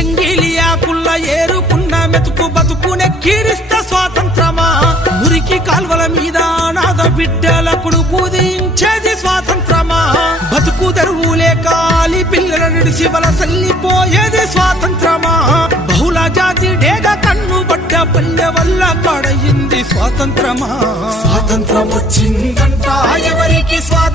ఎంగిలియాకుల్ల ఏరుకున్న మెతుకు బతుకునే కీరిస్త స్వాతంత్రమా మురికి కాల్వల మీద అనాథ బిడ్డలకుడు పూజించేది స్వాతంత్రమా బతుకు తెరువులే కాలి పిల్లల నిడిసి వలసల్లిపోయేది స్వాతంత్రమా బహుళ జాతి డేగ కన్ను బట్ట పల్లె వల్ల పడయింది స్వాతంత్రమా స్వాతంత్రం వచ్చిందంట ఎవరికి స్వాతంత్రం